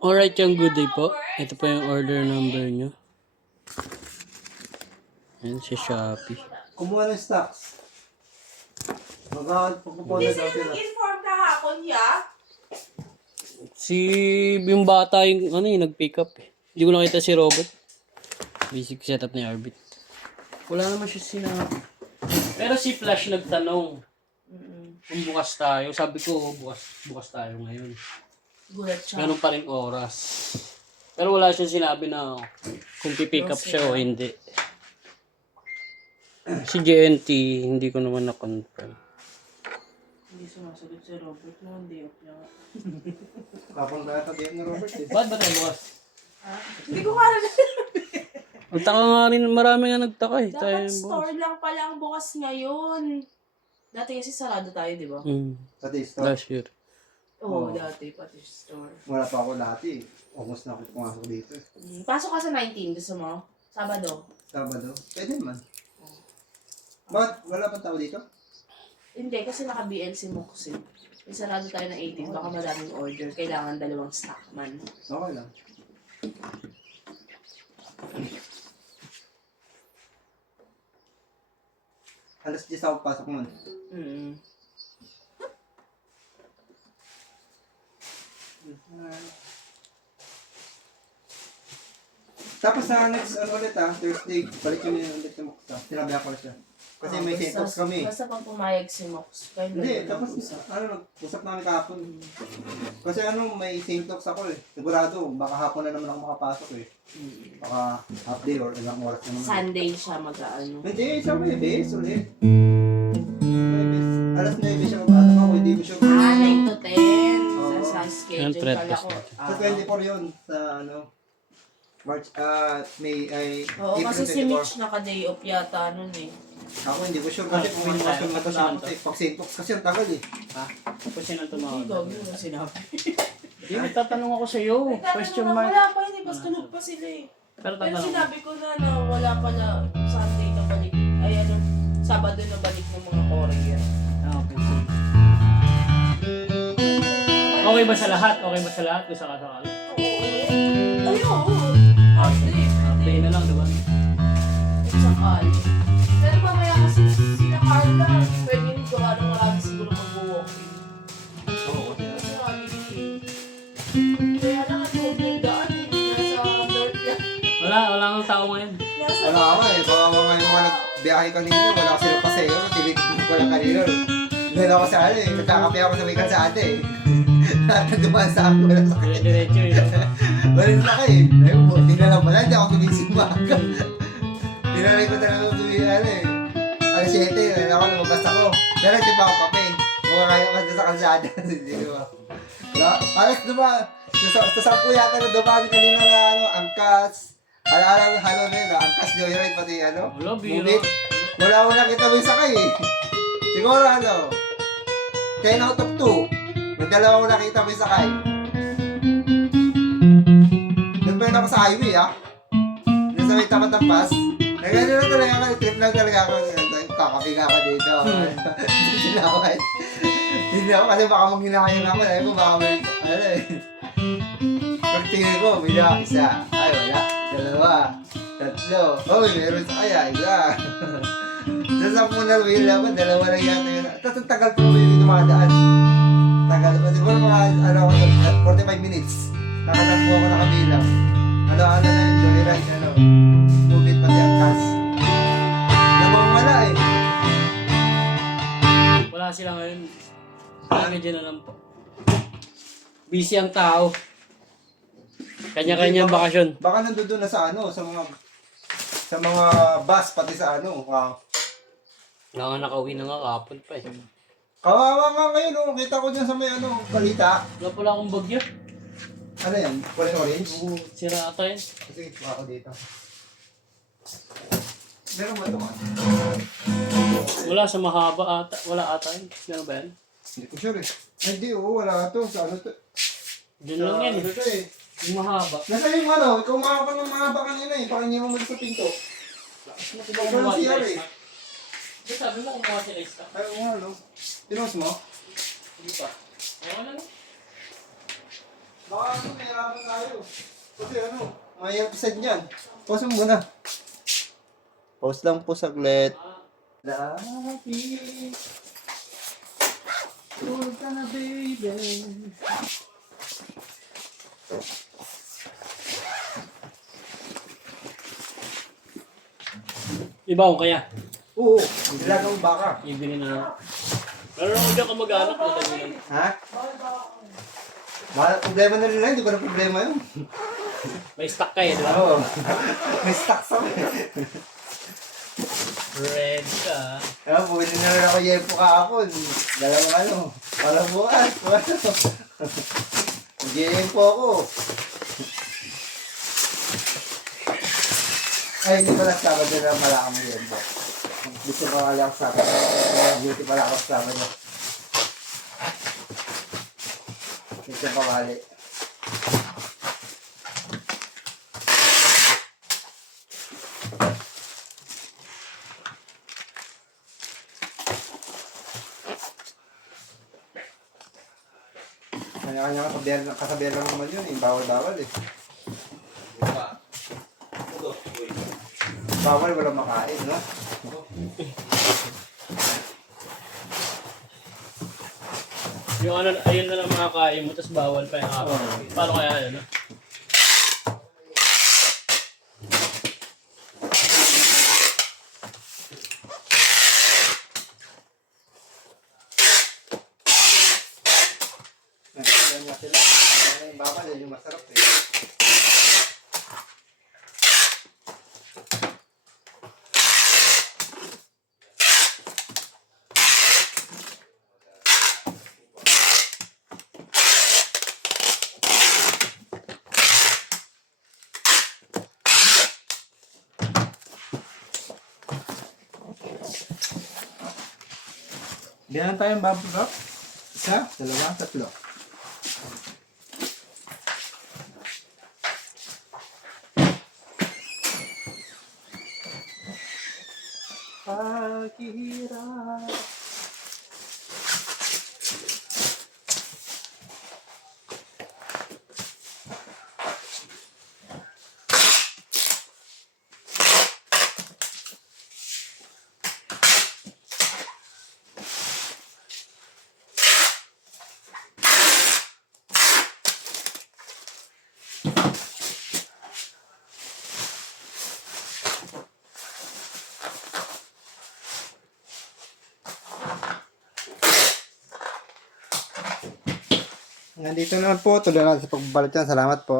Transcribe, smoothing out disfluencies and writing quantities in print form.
Alright, yung good day po. Ito po yung order number nyo. Ayan si Shopee. Kumuha ng stocks. Magpapapon Hindi na daw sila sila. nag-inform kahapon, ya? Si yung bata yung nag-pick up eh. Hindi ko nakita si Robert. Basic setup ni Arbit. Wala naman siya sinabi. Pero si Flash nagtanong kung bukas tayo. Sabi ko, bukas tayo ngayon. Gulat siya. Ganun pa rin oras. Pero wala siya sinabi na kung pipick up siya o hindi. Si JNT, hindi ko naman na-confirm. Hindi sumasagot si Robert mo, hindi up niya. Kapag nakatabihan ni Robert eh. Ba't ba tayo bukas? Hindi ko kala na. Ang taka nga rin, marami nga nagtaka eh. Tayo Dapat bukas. store lang pala ang bukas ngayon. Dati kasi sarado tayo, di ba? Pati store. Last year. Oo, dati pati store. Wala pa ako dati eh. Almost na ako pumasok dito eh. Pasok ka sa 19, gusto mo? Sabado. Sabado. Pwede naman. Bakit? Wala pang tao dito? Hindi, kasi naka-BLC mo kasi. May sarado tayo ng 18, baka madaming order. Kailangan 2 stockman. Okay lang. Alas 10 ako pasok nun. Tapos sa next ulit Thursday, balik kami ulit ng Moksa. Sinabi ako siya. Kasi may set-ups kami. Basta pag pumayag si Mox. Hindi, tapos nag-usap namin kahapon. Kasi may set-ups ako eh. Sigurado, baka hapon na naman ako makapasok eh. Baka half day or ilang oras na naman. Sunday siya mag-ano. Hindi, siya may base ulit. May base. Alas 9 siya magpasok ako, hindi ko sure. 9 to 10. Oo. Sa schedule Siyempre, pala ko. Sa 24 yun, sa March, May, Oo, April kasi si 24. Mitch naka-day off yata nun eh. Ako hindi ko sure kasi kung minimum na tapos eh. Pag set-ups kasi ang tagal eh. Ha? Tapos yun ang Hindi, tumawag. gawin mo sinabi. Hindi, may tatanong ako sa'yo. Question mark. Wala pa, hindi. Basta tulog pa sila eh. Pero Pero tatanong. sinabi ko na wala pala Sunday na balik. Ay Sabado na balik ng mga Korean. Okay, sige. Okay ba sa lahat? Okay ba sa lahat? Kung sakasakali? Ay, oo. Update. Update na lang, diba? At sakali. Pero mamaya kasi sila Carla, pwede rin ko marami siguro mag-walking. Oo. Kasi marami din eh. Kaya lang ang loob ng daan eh. Nasa north lang. Wala kang tao ngayon. Nasa Wala ka eh, baka mga yung mga nagbiyahe kanina, wala kasi ng paseo, tinitignan ko lang kanina. Dahil ako sa nagkakape ako sa may kalsada eh. Lahat na dumaan sa akin, wala sa akin. Diretso eh. Wala sa akin eh. Ayun po, tingnan lang pala, hindi ako tumising maaga. Tinanay ko talaga tumising eh. Alas 7, ako lumabas ako. Pero di pa ako kape. Kumakain ako sa kalsada. Hindi ba? Alas dumaan, sa 10 yata na dumaan kanina na angkas. Alam na yun, angkas joyride pati Wala, biro. Bukit. Wala ko nakita may sakay eh. Siguro 10 out of 2. May dalawa ko nakita may sakay. Nagbayad ako sa highway nasa may tapat ng bus. Nagano lang talaga ako, trip lang talaga ako. Kakapi ka dito. Hindi ako kasi baka manghinayang ako. Dahil ko baka may, pag tingin ko, isa. Ay, wala. 2, 3. Oh, meron sa kaya, isa. Sa 10 na wheel naman, 2 lang yata yun. Tapos ang tagal po yung dumadaan. Tagal pa. Siguro mga, 45 minutes. Nakasampu ako nakabilang. Na yung joyride, Bukit pati ang kas. Wala eh. Wala sila ngayon. Medyo na lang po. Busy ang tao. Kanya-kanyang bakasyon. Baka nandoon na sa sa mga bus pati sa Nga nakauwi na nga kapon pa eh. Kawawa nga ngayon, kita ko dyan sa may balita. Wala pala akong bagyo. Ano yan? Kulay orange? Oo, sira ata yun. Sige, tuwa ako dito. Meron mo ito ka? Wala sa mahaba ata. Wala ata yun. Meron ba yan? Hindi ko sure eh. Hindi, wala ito. Sa to? Diyan lang yan eh. Ito eh. Yung mahaba. Nasa yung ikaw makakapag ng mga baka kanina eh. Baka hindi mo mali sa pinto. Ikaw Ikaw ang CR eh. Di sabi mo kumuha sila isa. Ay, Tinos mo? Hindi pa. Ewan na lang. Baka ano, mayroon tayo. Kasi ano, may episode niyan. Pause mo muna. Pause lang po saglit. Lagi. Tulog ka na, baby. Iba ko kaya. Oo, nilagang baka. Ibili na. Pero ako dyan kamag-anak mo tayo. Ha? Wala problema na rin lang, hindi ko na problema yun. May stock kayo, di ba? Oo. May stock sa akin. Red ka. Bumili na rin ako yepo kahapon. Dalawang ano. Walang bukas. Mag-yepo ako. Ay, hindi pala Sabado na malakang mo yun. Gusto ko pala ako Sabado. Beauty pala ako Sabado. Gusto ko pala. Kanya-kanya kasabihan lang naman yun eh. Bawal-bawal eh. Bawal wala makain, no? Yung ano, ayun na lang makakain mo, tapos bawal pa yung ako. Paano kaya yun, no? Nagsasabihan niya sila. Yung bawal yun yung masarap eh. Ganyan tayong bubble wrap. Isa, dalawa, tatlo. Paghihirap. Nandito naman po. Tuloy natin sa pagbabalat yan. Salamat po.